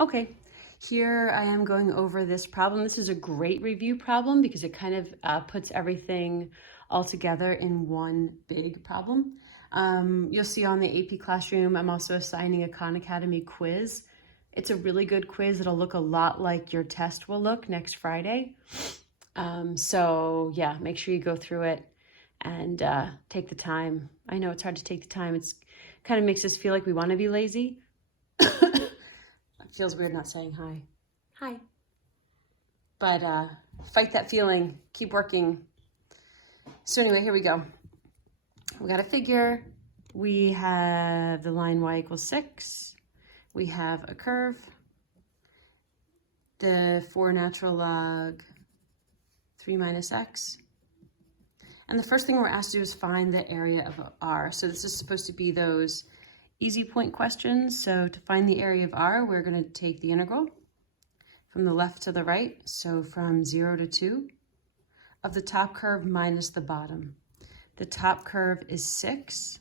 Okay, here I am going over this problem. This is a great review problem because it kind of puts everything all together in one big problem. You'll see on the AP Classroom, I'm also assigning a Khan Academy quiz. It's a really good quiz. It'll look a lot like your test will look next Friday. So yeah, make sure you go through it and take the time. I know it's hard to take the time. It's kind of makes us feel like we want to be lazy. It feels weird not saying hi. Hi. But fight that feeling. Keep working. So anyway, here we go. We got a figure. We have the line y equals 6. We have a curve. The 4 natural log 3 minus x. And the first thing we're asked to do is find the area of R. So this is supposed to be those easy point questions. So to find the area of R, we're going to take the integral from the left to the right. So from 0 to 2 of the top curve minus the bottom. The top curve is 6.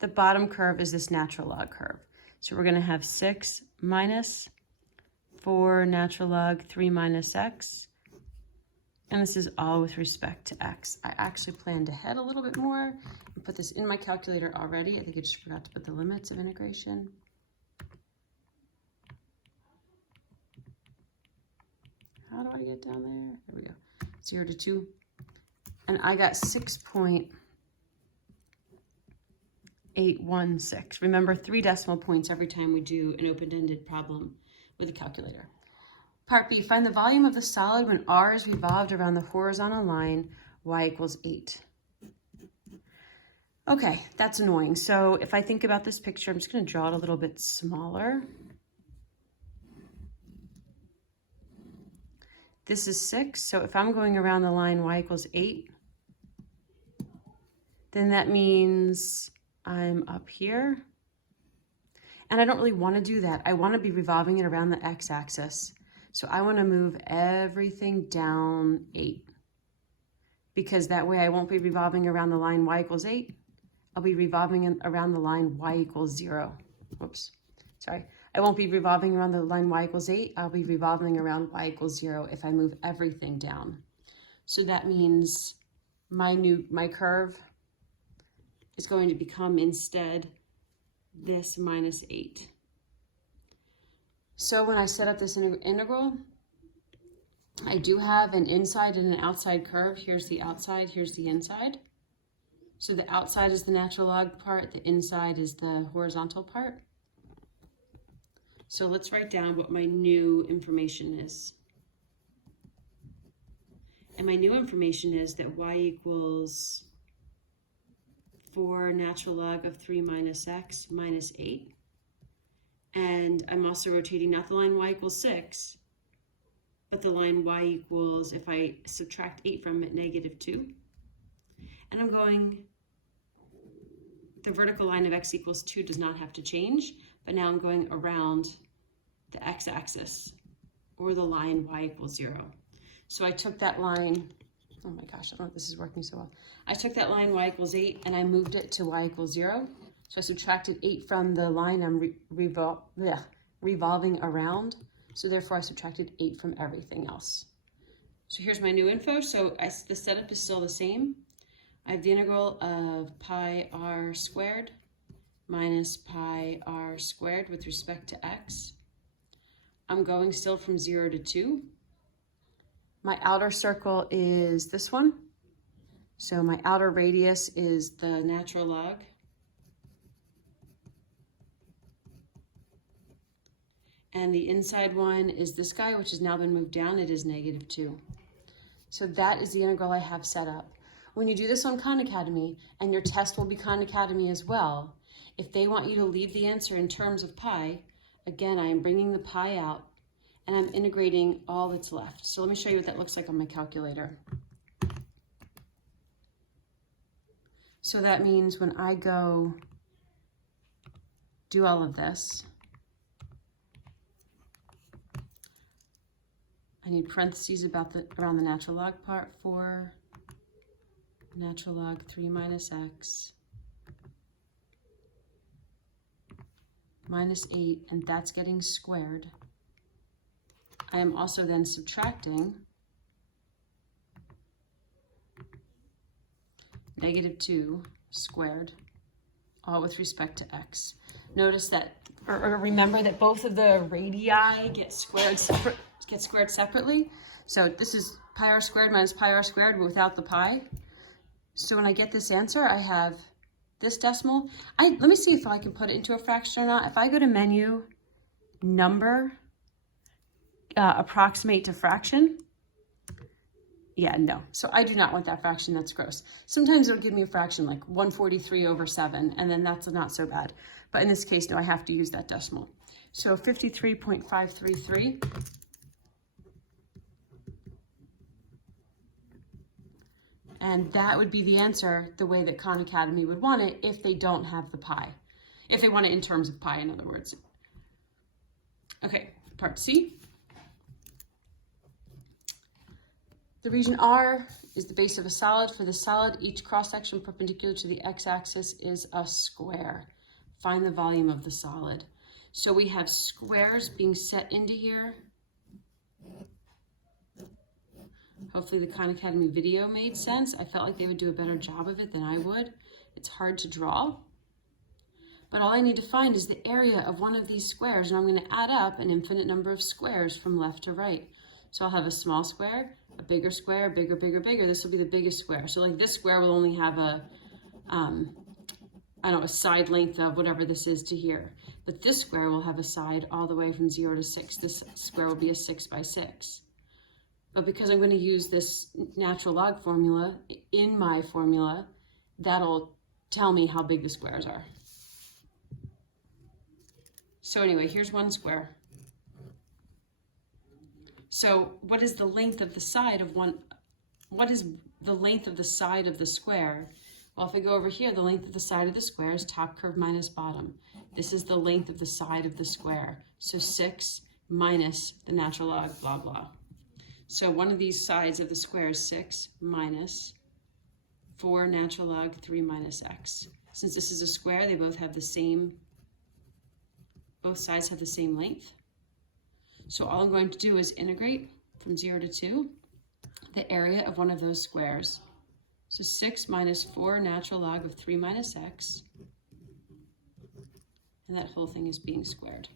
The bottom curve is this natural log curve. So we're going to have 6 minus 4 natural log 3 minus x. And this is all with respect to x. I actually planned ahead a little bit more and put this in my calculator already. I think I just forgot to put the limits of integration. How do I get down there? There we go. 0 to 2. And I got 6.816. Remember, 3 decimal points every time we do an open-ended problem with a calculator. Part B, find the volume of the solid when R is revolved around the horizontal line, y equals 8. Okay, that's annoying. So if I think about this picture, I'm just going to draw it a little bit smaller. This is 6, so if I'm going around the line y equals 8, then that means I'm up here. And I don't really want to do that. I want to be revolving it around the x-axis. So I want to move everything down 8, because that way I won't be revolving around the line y equals 8. I'll be revolving around the line y equals 0. Whoops, sorry. I won't be revolving around the line y equals 8. I'll be revolving around y equals 0 if I move everything down. So that means my curve is going to become instead this minus 8. So when I set up this integral, I do have an inside and an outside curve. Here's the outside, here's the inside. So the outside is the natural log part, the inside is the horizontal part. So let's write down what my new information is. And my new information is that y equals 4 natural log of 3 minus x minus 8. And I'm also rotating not the line y equals 6, but the line y equals, if I subtract 8 from it, negative 2. And I'm going, the vertical line of x equals 2 does not have to change, but now I'm going around the x-axis, or the line y equals 0. So I took that line, oh my gosh, I don't know if this is working so well. I took that line y equals 8 and I moved it to y equals 0. So I subtracted 8 from the line I'm revolving around. So therefore I subtracted 8 from everything else. So here's my new info. So the setup is still the same. I have the integral of pi r squared minus pi r squared with respect to x. I'm going still from 0 to 2. My outer circle is this one. So my outer radius is the natural log. And the inside one is this guy, which has now been moved down. It is negative 2. So that is the integral I have set up. When you do this on Khan Academy, and your test will be Khan Academy as well, if they want you to leave the answer in terms of pi, again, I am bringing the pi out, and I'm integrating all that's left. So let me show you what that looks like on my calculator. So that means when I go do all of this, I need parentheses around the natural log part. 4 natural log 3 minus x minus 8, and that's getting squared. I am also then subtracting negative 2 squared, all with respect to x. Notice that, or remember that both of the radii get squared separately. So this is pi r squared minus pi r squared without the pi. So when I get this answer, I have this decimal. Let me see if I can put it into a fraction or not. If I go to menu, number, approximate to fraction, yeah, no. So I do not want that fraction, that's gross. Sometimes it'll give me a fraction like 143/7, and then that's not so bad. But in this case, no, I have to use that decimal. So 53.533. And that would be the answer the way that Khan Academy would want it if they don't have the pi. If they want it in terms of pi, in other words. Okay, part C. The region R is the base of a solid. For the solid, each cross-section perpendicular to the x-axis is a square. Find the volume of the solid. So we have squares being set into here. Hopefully the Khan Academy video made sense. I felt like they would do a better job of it than I would. It's hard to draw. But all I need to find is the area of one of these squares, and I'm going to add up an infinite number of squares from left to right. So I'll have a small square, a bigger square, bigger, bigger, bigger. This will be the biggest square. So like this square will only have a, I don't know, a side length of whatever this is to here. But this square will have a side all the way from 0 to 6. This square will be a 6 by 6. But because I'm going to use this natural log formula in my formula, that'll tell me how big the squares are. So anyway, here's one square. So what is the length of the side of one? What is the length of the side of the square? Well, if I go over here, the length of the side of the square is top curve minus bottom. This is the length of the side of the square. So 6 minus the natural log, blah, blah. So one of these sides of the square is 6 minus 4 natural log 3 minus x. Since this is a square, they both have the same, both sides have the same length. So all I'm going to do is integrate from 0 to 2 the area of one of those squares. So 6 minus 4 natural log of 3 minus x. And that whole thing is being squared.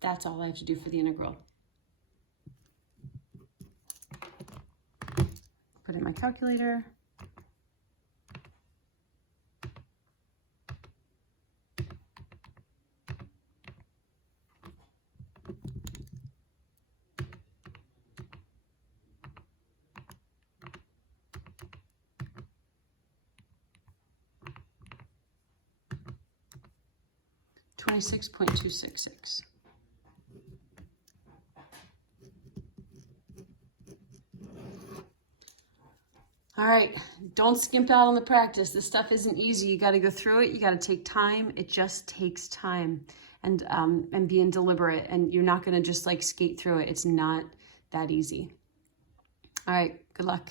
That's all I have to do for the integral. Put in my calculator. $26.266. All right, don't skimp out on the practice. This stuff isn't easy. You got to go through it. You got to take time. It just takes time and being deliberate. And you're not going to just like skate through it. It's not that easy. All right, good luck.